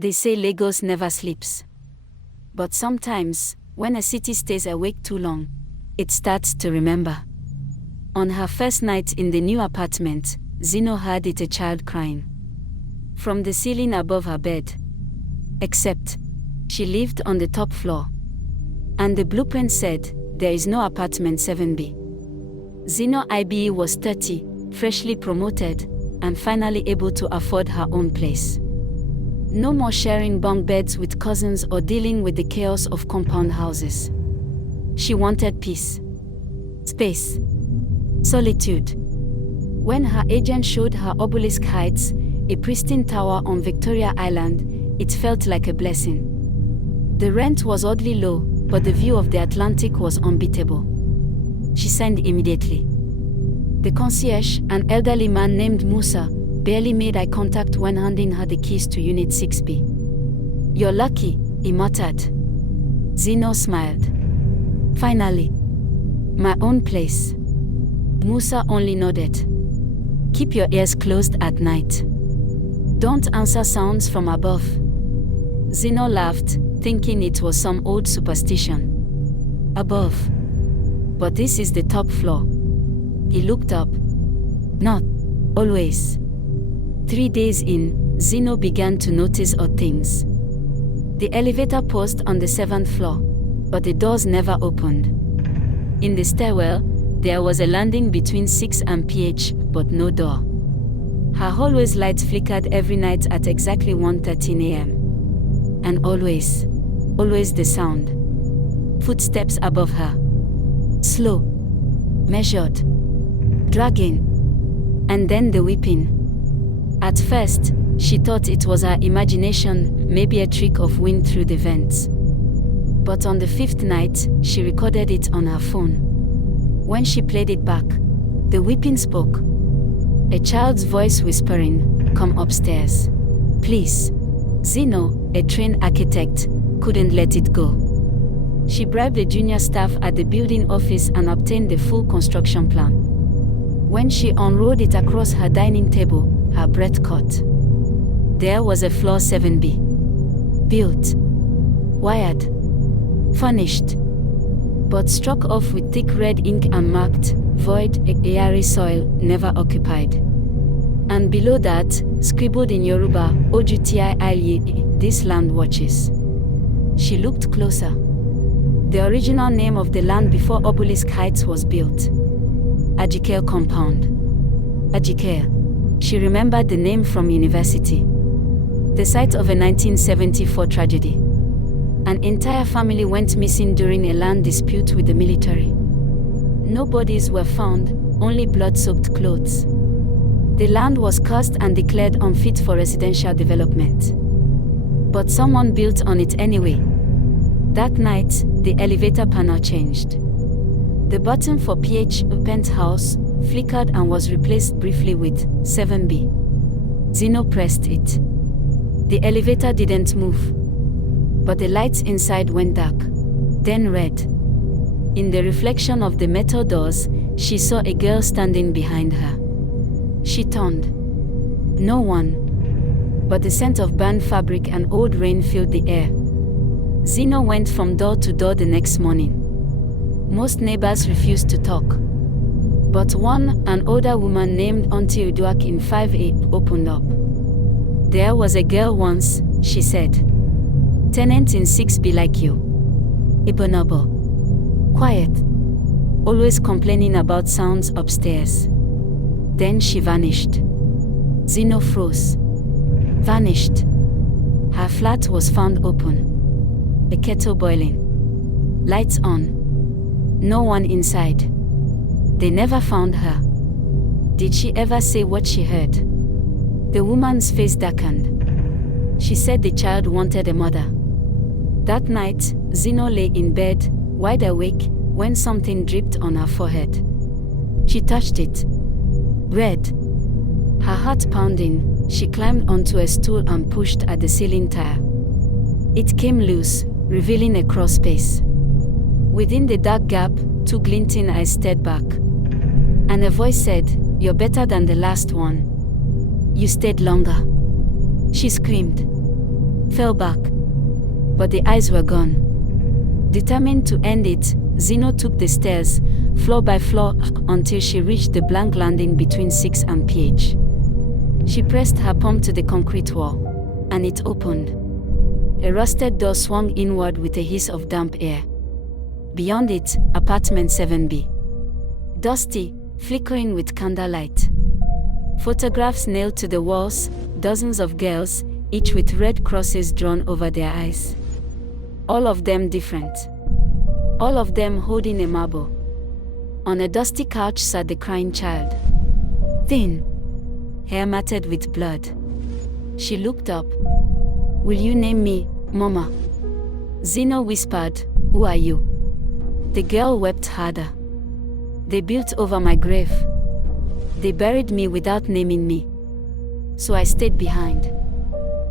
They say Lagos never sleeps. But sometimes, when a city stays awake too long, it starts to remember. On her first night in the new apartment, Zino heard a child crying from the ceiling above her bed. Except, she lived on the top floor. And the blueprint said, there is no apartment 7B. Zino IBE was 30, freshly promoted, and finally able to afford her own place. No more sharing bunk beds with cousins or dealing with the chaos of compound houses. She wanted peace, space, solitude. When her agent showed her Obelisk Heights, a pristine tower on Victoria Island, it felt like a blessing. The rent was oddly low, but the view of the Atlantic was unbeatable. She signed immediately. The concierge, an elderly man named Musa, barely made eye contact when handing her the keys to Unit 6B. "You're lucky," he muttered. Zino smiled. "Finally. My own place." Musa only nodded. "Keep your ears closed at night. Don't answer sounds from above." Zino laughed, thinking it was some old superstition. Above. But this is the top floor. He looked up. Not always. 3 days in, Zino began to notice odd things. The elevator paused on the 7th floor, but the doors never opened. In the stairwell, there was a landing between 6 and PH, but no door. Her hallway's lights flickered every night at exactly 1:13 a.m. And always the sound. Footsteps above her. Slow, measured, dragging, and then the weeping. At first, she thought it was her imagination, maybe a trick of wind through the vents. But on the 5th night, she recorded it on her phone. When she played it back, the weeping spoke. A child's voice whispering, "Come upstairs. Please." Zino, a trained architect, couldn't let it go. She bribed the junior staff at the building office and obtained the full construction plan. When she unrolled it across her dining table, her breath caught. There was a floor 7B. Built, wired, furnished, but struck off with thick red ink and marked, "Void, airy soil, never occupied." And below that, scribbled in Yoruba, "Ojuti Aye, this land watches." She looked closer. The original name of the land before Obelisk Heights was built. Ajike Compound. Ajike. She remembered the name from university. The site of a 1974 tragedy. An entire family went missing during a land dispute with the military. No bodies were found, only blood-soaked clothes. The land was cursed and declared unfit for residential development. But someone built on it anyway. That night, the elevator panel changed. The button for PH, penthouse, flickered and was replaced briefly with 7B. Zino pressed it. The elevator didn't move. But the lights inside went dark, then red. In the reflection of the metal doors, she saw a girl standing behind her. She turned. No one. But the scent of burned fabric and old rain filled the air. Zino went from door to door the next morning. Most neighbors refused to talk. But one, an older woman named Auntie Uduak in 5A, opened up. "There was a girl once," she said. "Tenant in 6B like you. Ibonobo. Quiet. Always complaining about sounds upstairs." Then she vanished. Zino froze. Vanished. Her flat was found open. A kettle boiling. Lights on. No one inside. They never found her. Did she ever say what she heard? The woman's face darkened. She said the child wanted a mother. That night, Zino lay in bed, wide awake, when something dripped on her forehead. She touched it. Red. Her heart pounding, she climbed onto a stool and pushed at the ceiling tile. It came loose, revealing a crawl space. Within the dark gap, 2 glinting eyes stared back. And a voice said, "You're better than the last one. You stayed longer." She screamed. fell back. But the eyes were gone. Determined to end it, Zino took the stairs, floor by floor, until she reached the blank landing between 6 and PH. She pressed her palm to the concrete wall, and it opened. A rusted door swung inward with a hiss of damp air. Beyond it, apartment 7B. Dusty, flickering with candlelight. Photographs nailed to the walls, dozens of girls, each with red crosses drawn over their eyes. All of them different. All of them holding a marble. On a dusty couch sat the crying child. Thin, hair matted with blood. She looked up. Will you name me, Mama? Zino whispered, Who are you? The girl wept harder. They built over my grave. They buried me without naming me. So I stayed behind.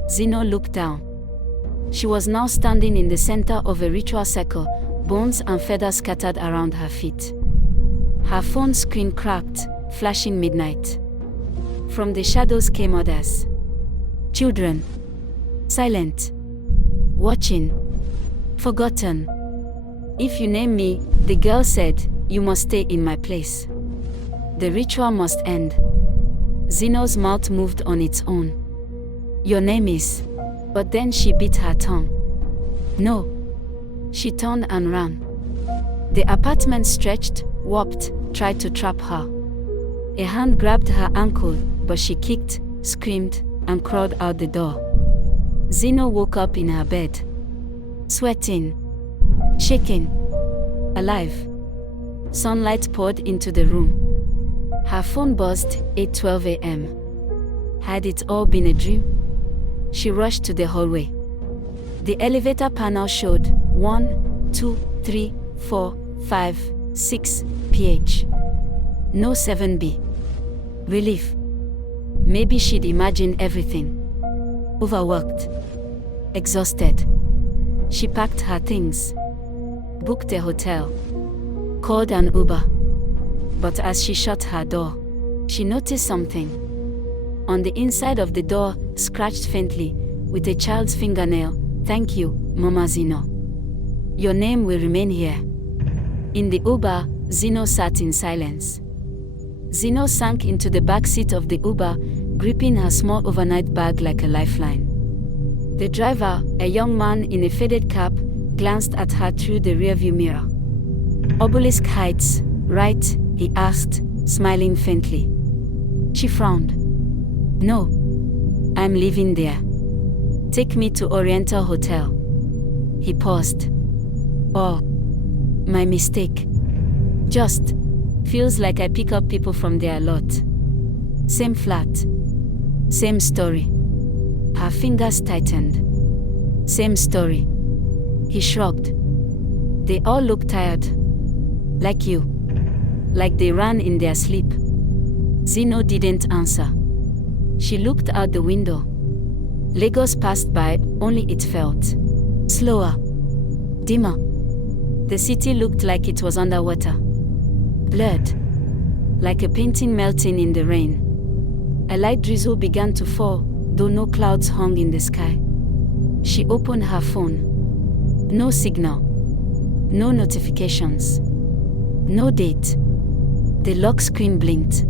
Zino looked down. She was now standing in the center of a ritual circle, bones and feathers scattered around her feet. Her phone screen cracked, flashing midnight. From the shadows came others. Children. Silent. Watching. Forgotten. If you name me, the girl said, you must stay in my place. The ritual must end. Zino's mouth moved on its own. Your name is... But then she bit her tongue. No. She turned and ran. The apartment stretched, warped, tried to trap her. A hand grabbed her ankle, but she kicked, screamed, and crawled out the door. Zino woke up in her bed. Sweating. Shaking. Alive. Sunlight poured into the room. Her phone buzzed, 8:12 a.m. Had it all been a dream? She rushed to the hallway. The elevator panel showed 1, 2, 3, 4, 5, 6 PH. No 7B. Relief. Maybe she'd imagined everything. Overworked. Exhausted. She packed her things. Booked a hotel. Called an Uber. But as she shut her door, she noticed something. On the inside of the door, scratched faintly, with a child's fingernail, Thank you, Mama Zino. Your name will remain here. In the Uber, Zino sat in silence. Zino sank into the back seat of the Uber, gripping her small overnight bag like a lifeline. The driver, a young man in a faded cap, glanced at her through the rearview mirror. Obelisk Heights, right? He asked, smiling faintly. She frowned. No. I'm leaving there. Take me to Oriental Hotel. He paused. Oh. My mistake. Just. Feels like I pick up people from their lot. Same flat. Same story. Her fingers tightened. Same story. He shrugged. They all look tired. Like you. Like they ran in their sleep. Zino didn't answer. She looked out the window. Lagos passed by, only it felt slower, dimmer. The city looked like it was underwater. Blurred. Like a painting melting in the rain. A light drizzle began to fall, though no clouds hung in the sky. She opened her phone. No signal. No notifications. No date. The lock screen blinked.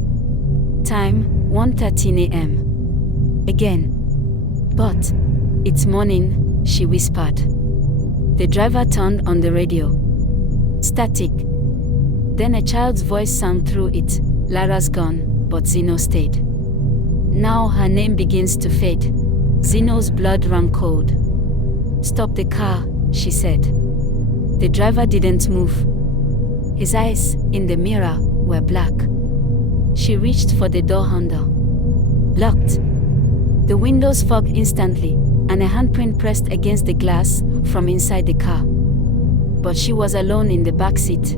Time, 1:13 a.m. Again. But, it's morning, she whispered. The driver turned on the radio. Static. Then a child's voice sang through it. Lara's gone, but Zino stayed. Now her name begins to fade. Zino's blood ran cold. Stop the car, she said. The driver didn't move. His eyes, in the mirror, were black. She reached for the door handle. Locked. The windows fogged instantly, and a handprint pressed against the glass from inside the car. But she was alone in the back seat.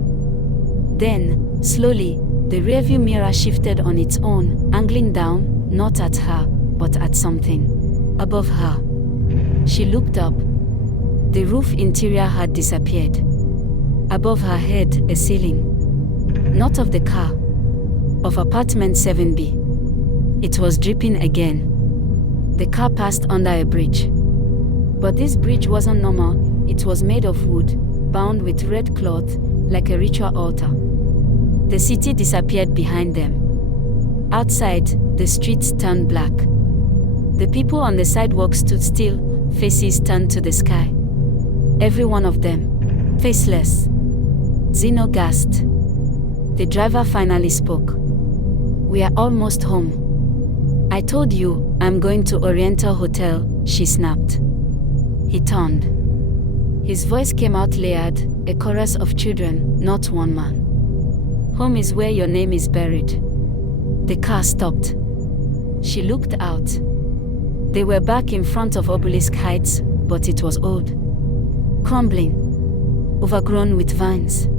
Then, slowly, the rearview mirror shifted on its own, angling down, not at her, but at something above her. She looked up. The roof interior had disappeared. Above her head, a ceiling. Not of the car. Of apartment 7B. It was dripping again. The car passed under a bridge. But this bridge wasn't normal, it was made of wood, bound with red cloth, like a ritual altar. The city disappeared behind them. Outside, the streets turned black. The people on the sidewalk stood still, faces turned to the sky. Every one of them, faceless. Zino gasped. The driver finally spoke. "We are almost home." "I told you, I'm going to Oriental Hotel," she snapped. He turned. His voice came out layered, a chorus of children, not one man. "Home is where your name is buried." The car stopped. She looked out. They were back in front of Obelisk Heights, but it was old. Crumbling. Overgrown with vines.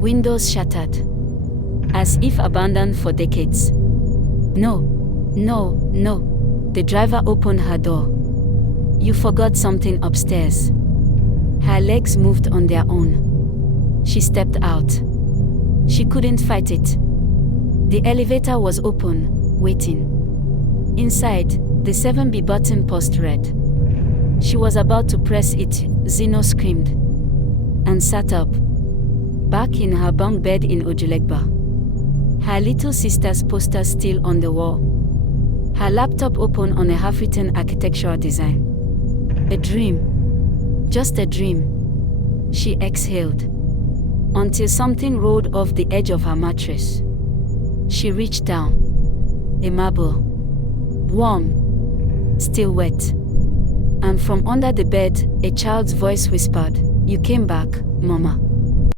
Windows shattered. As if abandoned for decades. "No, no, no." The driver opened her door. "You forgot something upstairs." Her legs moved on their own. She stepped out. She couldn't fight it. The elevator was open, waiting. Inside, the 7B button paused red. She was about to press it, Zino screamed. And sat up. Back in her bunk bed in Ojulegba. Her little sister's poster still on the wall. Her laptop open on a half-written architectural design. A dream. Just a dream. She exhaled. Until something rolled off the edge of her mattress. She reached down. A marble. Warm. Still wet. And from under the bed, a child's voice whispered, "You came back, Mama."